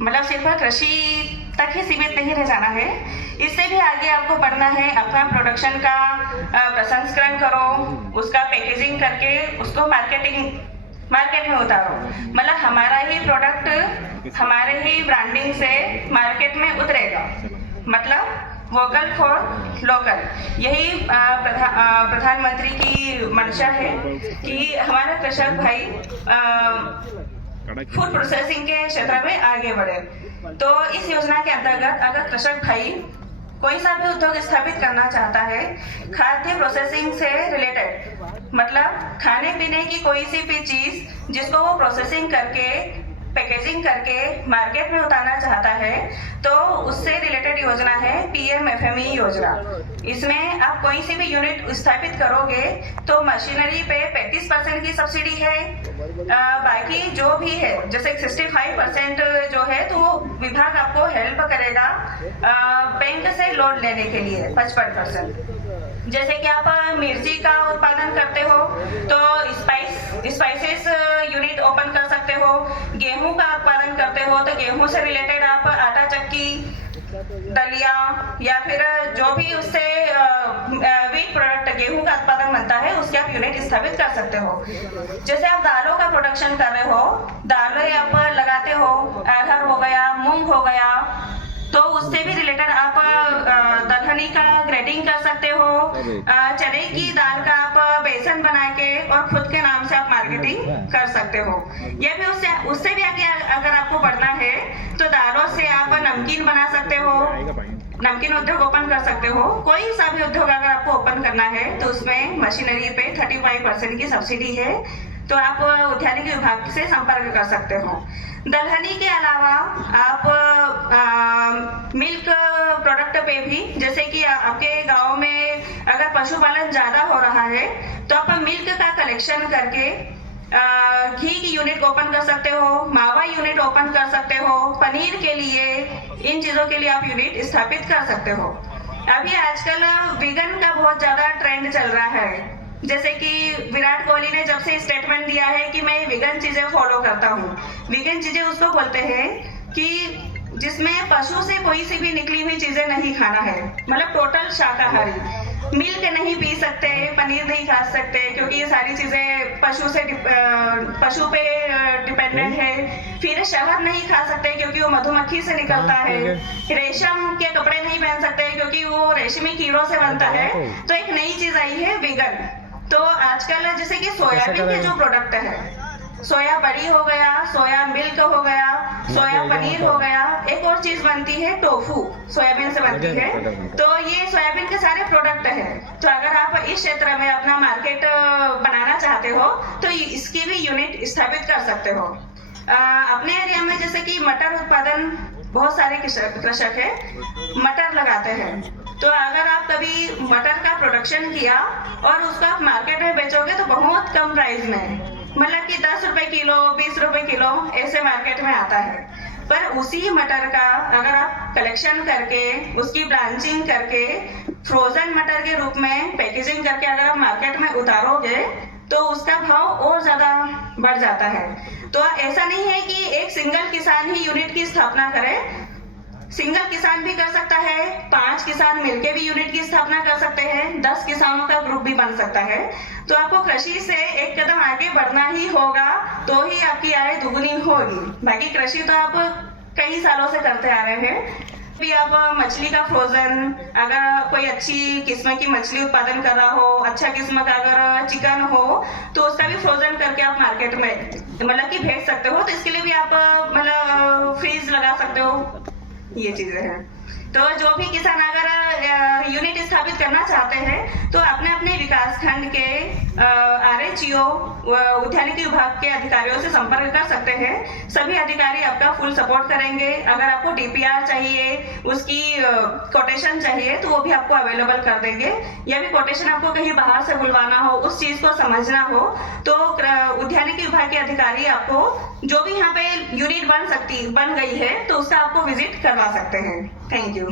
मतलब सिर्फ कृषि तक ही सीमित नहीं रह जाना है, इससे भी आगे आपको बढ़ना है। अपना प्रोडक्शन का प्रसंस्करण करो, उसका पैकेजिंग करके उसको मार्केट में उतारो। मतलब हमारा ही प्रोडक्ट हमारे ही ब्रांडिंग से मार्केट में उतरेगा। मतलब वोकल फॉर लोकल, यही प्रधानमंत्री की मंशा है कि हमारा कृषक भाई फूड प्रोसेसिंग के क्षेत्र में आगे बढ़े। तो इस योजना के अंतर्गत अगर कृषक भाई कोई सा भी उद्योग स्थापित करना चाहता है खाद्य प्रोसेसिंग से रिलेटेड, मतलब खाने पीने की कोई सी भी चीज जिसको वो प्रोसेसिंग करके पैकेजिंग करके मार्केट में उतारना चाहता है, तो उससे रिलेटेड योजना है PMFME योजना। इसमें आप कोई सी भी यूनिट स्थापित करोगे तो मशीनरी पे 35% की सब्सिडी है। बाकी जो भी है जैसे 65% जो है तो विभाग आपको हेल्प करेगा बैंक से लोन लेने के लिए 55%। जैसे कि आप मिर्ची का उत्पादन करते हो तो स्पाइसेस यूनिट ओपन कर सकते हो। गेहूं का उत्पादन करते हो तो गेहूं से रिलेटेड आप आटा चक्की, दलिया या फिर जो भी उससे वीट प्रोडक्ट गेहूं का उत्पादन बनता है उसके आप यूनिट स्थापित कर सकते हो। जैसे आप दालों का प्रोडक्शन कर रहे हो, दालें आप लगाते हो, अरहर हो गया, मूंग हो गया, तो उससे भी रिलेटेड आप दलहनी का ग्रेडिंग कर सकते हो। चने की दाल का आप बेसन बना के और खुद के नाम से आप मार्केटिंग कर सकते हो। ये भी उससे भी आगे अगर आपको बढ़ना है तो दालों से आप नमकीन बना सकते हो, नमकीन उद्योग ओपन कर सकते हो। कोई सा भी उद्योग अगर आपको ओपन करना है तो उसमें मशीनरी पे 35% की सब्सिडी है, तो आप उद्यानिकी विभाग से संपर्क कर सकते हो। दलहनी के अलावा आप मिल्क प्रोडक्ट पे भी, जैसे कि आपके गांव में अगर पशुपालन ज्यादा हो रहा है तो आप मिल्क का कलेक्शन करके घी की यूनिट ओपन कर सकते हो, मावा यूनिट ओपन कर सकते हो। पनीर के लिए, इन चीजों के लिए आप यूनिट स्थापित कर सकते हो। अभी आजकल वीगन का बहुत ज्यादा ट्रेंड चल रहा है। जैसे कि विराट कोहली ने जब से स्टेटमेंट दिया है कि मैं वीगन चीजें फॉलो करता हूँ। वीगन चीजें उसको बोलते हैं कि जिसमें पशु से कोई सी भी निकली हुई चीजें नहीं खाना है, मतलब टोटल शाकाहारी। मिल्क नहीं पी सकते, पनीर नहीं खा सकते, क्योंकि ये सारी चीजें पशु पे डिपेंडेंट है। फिर शहद नहीं खा सकते क्योंकि वो मधुमक्खी से निकलता है। रेशम के कपड़े नहीं पहन सकते क्योंकि वो रेशमी कीड़ों से बनता है। तो एक नई चीज आई है वीगन। तो आजकल जैसे कि सोयाबीन के जो प्रोडक्ट है, सोया बड़ी हो गया, सोया मिल्क हो गया, सोया पनीर हो गया, एक और चीज बनती है टोफू, सोयाबीन से बनती है। तो ये सोयाबीन के सारे प्रोडक्ट है। तो अगर आप इस क्षेत्र में अपना मार्केट बनाना चाहते हो तो इसकी भी यूनिट स्थापित कर सकते हो। अपने एरिया में जैसे कि मटर उत्पादन बहुत सारे कृषक है, मटर लगाते हैं। तो अगर आप कभी मटर का प्रोडक्शन किया और उसको आप मार्केट में बेचोगे तो बहुत कम प्राइस में, मतलब कि 10 रुपए किलो, 20 रुपए किलो ऐसे मार्केट में आता है। पर उसी मटर का अगर आप कलेक्शन करके उसकी ब्रांचिंग करके फ्रोजन मटर के रूप में पैकेजिंग करके अगर आप मार्केट में उतारोगे तो उसका भाव और ज्यादा बढ़ जाता है। तो ऐसा नहीं है कि एक सिंगल किसान ही यूनिट की स्थापना करे, सिंगल किसान भी कर सकता है, 5 किसान मिलके भी यूनिट की स्थापना कर सकते हैं, 10 किसानों का ग्रुप भी बन सकता है। तो आपको कृषि से एक कदम आगे बढ़ना ही होगा, तो ही आपकी आय दुगुनी होगी। बाकी कृषि तो आप कई सालों से करते आ रहे हैं। भी आप मछली का फ्रोजन, अगर कोई अच्छी किस्म की मछली उत्पादन कर रहा हो, अच्छा किस्म का अगर चिकन हो तो उसका भी फ्रोजन करके आप मार्केट में मतलब कि भेज सकते हो। तो इसके लिए भी आप मतलब फ्रीज लगा सकते हो, ये चीजें हैं। तो जो भी किसान अगर यूनिट स्थापित करना चाहते हैं तो अपने अपने विकास खंड के RHO उद्यानिकी विभाग के अधिकारियों से संपर्क कर सकते हैं। सभी अधिकारी आपका फुल सपोर्ट करेंगे। अगर आपको DPR चाहिए, उसकी कोटेशन चाहिए तो वो भी आपको अवेलेबल कर देंगे। या भी कोटेशन आपको कहीं बाहर से बुलवाना हो, उस चीज को समझना हो तो उद्यानिकी विभाग के अधिकारी आपको जो भी यहाँ पे यूनिट बन गई है तो उसका आपको विजिट करवा सकते हैं। Thank you.